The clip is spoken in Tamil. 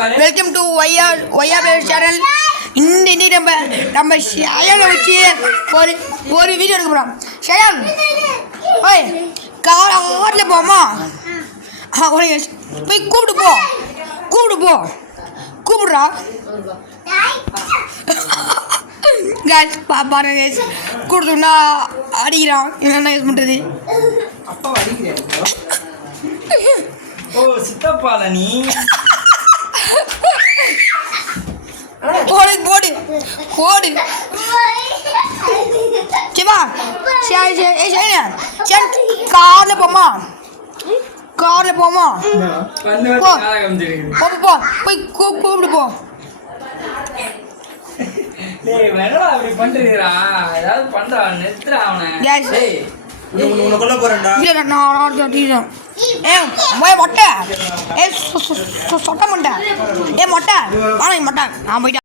Welcome to ஒய்யா channel. இன்னைக்கு நம்ம ஷயானை வச்சு ஒரு வீடியோ எடுக்க போகிறோம். ஷயான் ஓய் காரில் போமா? போய் கூப்பிடுறா கேஸ் பாருங்க கேஸ் கூப்பிடுனா அடிக்கிறான். என்ன யூஸ் பண்ணுறது? அப்பா அடிக்கிறேன். ஓ சித்தப்பால நீ போடு சிவா கார்ல போமா போய் கூப்பிடு போ. அப்படி பண்றீங்களா? ஏதாவது பண்றா நிறுத்துறா அவனை. மொட்டை சொட்ட மொட்டை மொட்டை நான் போயிட்டேன்.